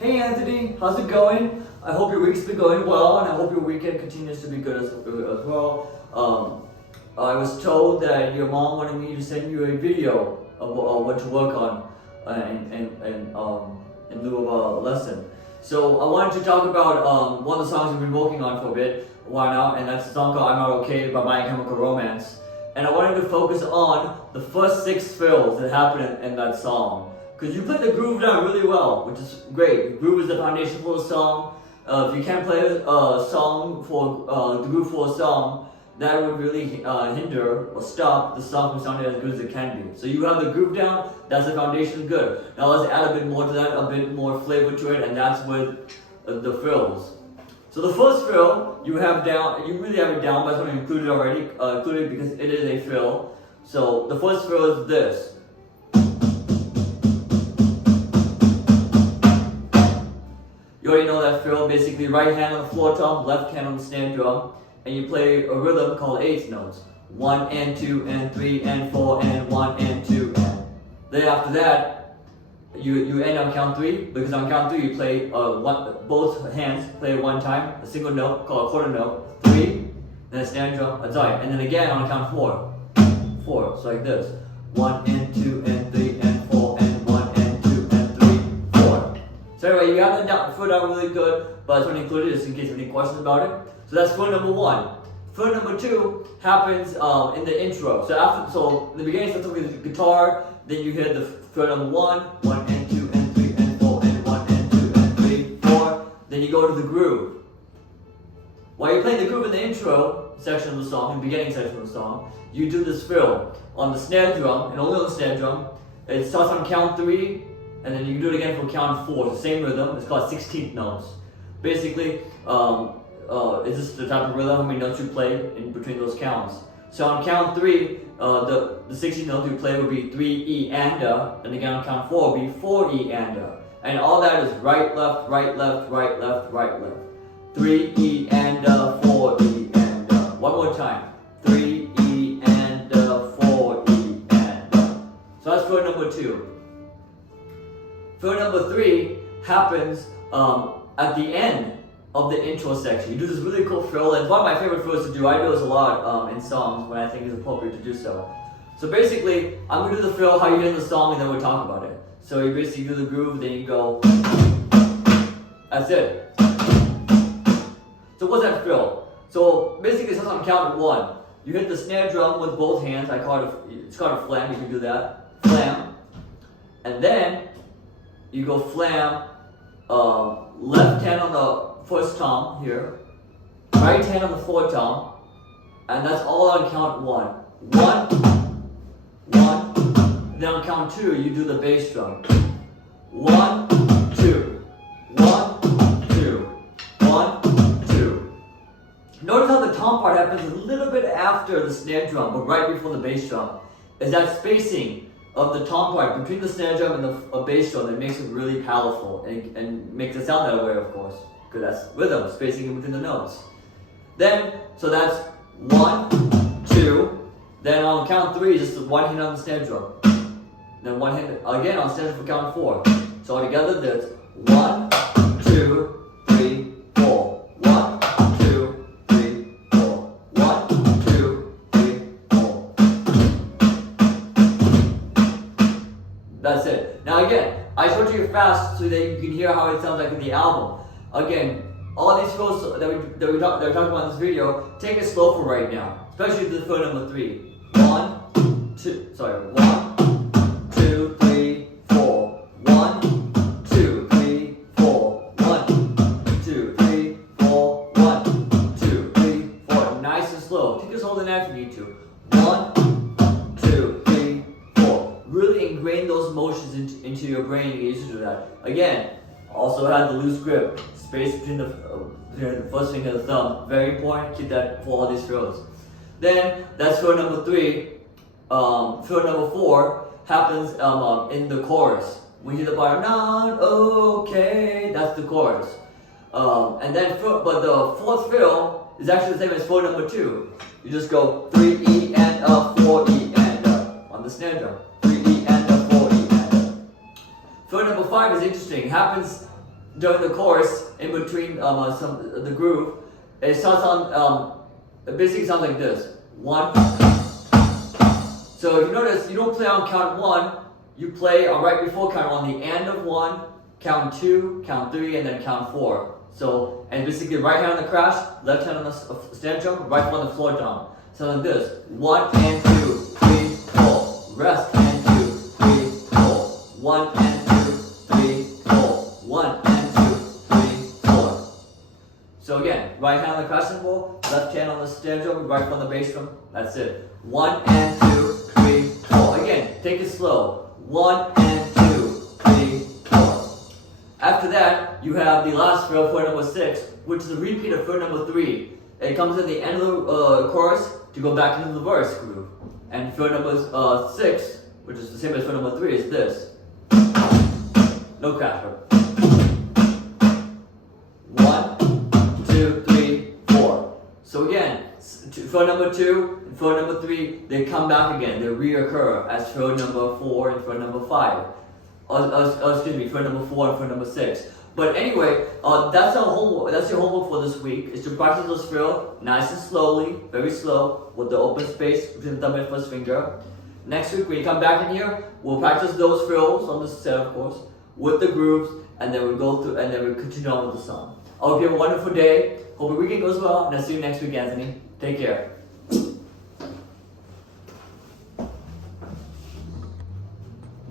Hey Anthony, how's it going? I hope your week's been going well, and I hope your weekend continues to be good as well. I was told that your mom wanted me to send you a video of what to work on in lieu of a lesson. So I wanted to talk about one of the songs we've been working on for a bit while now, and that's a song called I'm Not Okay by My Chemical Romance. And I wanted to focus on the first 6 fills that happen in that song. Because you played the groove down really well, which is great. The groove is the foundation for a song. If you can't play a song for the groove for a song, that would really hinder or stop the song from sounding as good as it can be. So you have the groove down, that's the foundation, good. Now let's add a bit more to that, a bit more flavor to it, and that's with the fills. So the first fill you have down, you really have it down, but it's going to include it already, included because it is a fill. So the first fill is this. You already know that fill, basically right hand on the floor tom, left hand on the snare drum, and you play a rhythm called 8 notes. 1 and 2 and 3 and 4 and 1 and 2 and. Then after that, you end on count 3, because on count 3 you play both hands play at one time, a single note called a quarter note, 3, then a snare drum, and then again on count 4. So like this. 1 and 2 and 3 and 4 and 1 and 2 and 3, 4. So anyway, you have the fill down really good, but I just want to include it just in case you have any questions about it. So that's fill number 1. Fill number 2 happens in the intro. So in the beginning starts with the guitar, then you hear the fill number 1, 1 and 2 and 3 and 4 and 1 and 2 and 3, 4. Then you go to the groove. While you're playing the groove in the intro section of the song, the beginning section of the song, you do this fill on the snare drum, and only on the snare drum. It starts on count 3, and then you can do it again for count 4. It's the same rhythm. It's called 16th notes. Basically, it's just the type of rhythm, how many notes you play in between those counts. So on count 3, the 16th note you play would be 3 E and and again on count 4 would be 4 E and all that is right, left, right, left, right, left, right, left. 3 E and 4 E and one more time. 3 E and 4 E and So that's fill number 2. Fill number 3 happens at the end of the intro section. You do this really cool fill, and it's one of my favorite fills to do. I do this a lot in songs when I think it's appropriate to do so. So basically, I'm going to do the fill, how you hear the song, and then we'll talk about it. So you basically do the groove, then you go. That's it. So what's that fill? So basically, it starts on count 1. You hit the snare drum with both hands. It's called a flam. You can do that. Flam. And then you go flam. Left hand on the first tom here, right hand on the floor tom, and that's all on count 1. 1, 1. Then on count 2, you do the bass drum. 1, 2, 1, 2, 1, 2. Notice how the tom part happens a little bit after the snare drum, but right before the bass drum. Is that spacing of the tom part between the snare drum and the bass drum that makes it really powerful and makes it sound that way, of course, because that's rhythm, spacing in between the notes. Then, so that's 1, 2, then on count 3, just one hand on the snare drum. Then one hand again on snare drum for count 4. So altogether, that's 1, 2, 3, 4. 1, 2, 3, 4. 1, 2, 3, 4. That's it. Now again, I showed you fast so that you can hear how it sounds like in the album. Again, all these fills that we're talking about in this video, take it slow for right now, especially the fill number 3. 1, 2, 3, 4. 1, 2, 3, 4. 1, 2, 3, 4. 1, 2, 3, 4. Nice and slow. Take this whole thing out if you need to. 1, 2, 3, 4. Really ingrain those motions into your brain and get used to that. Again, also have the loose grip. Space between the first finger and the thumb. Very important. Keep that for all these fills. Then, that's fill number 3. Fill number 4 happens in the chorus. We hear the part, not okay. That's the chorus. And then, but the 4th fill is actually the same as fill number 2. You just go 3 E and 4 E and on the snare drum. 3 E and 4 E and Fill number 5 is interesting. It happens during the chorus, in between the groove, it starts on, it basically sounds like this. 1. So if you notice, you don't play on count 1, you play right before count 1, the end of 1, count 2, count 3, and then count 4. So, and basically right hand on the crash, left hand on the stand drum, right foot on the floor drum. So like this, 1 and 2, 3, 4, rest and 2, 3, 4, 1 and 2, 3, 4, 1 and 2, 3, 4. So again, right hand on the crash cymbal, left hand on the stand drum, right foot on the bass drum. That's it. 1 and 2, 3, 4. Again, take it slow. 1 and 2, 3, 4. After that, you have the last fill for number 6, which is a repeat of fill number 3. It comes at the end of the chorus to go back into the verse groove. And fill number 6, which is the same as fill number 3, is this. No crash. 1, 2, 3, 4. So again, fill number 2 and fill number 3, they come back again. They reoccur as fill number 4 and fill number 5. Excuse me, fill number 4 and fill number 6. But anyway, that's our homework. That's your homework for this week. Is to practice those fill nice and slowly, very slow, with the open space between the thumb and first finger. Next week, when you come back in here, we'll practice those fills on the set, of course, with the grooves, and then we'll go through, and then we'll continue on with the song. I hope you have a wonderful day. Hope your weekend goes well, and I'll see you next week, Anthony. Take care.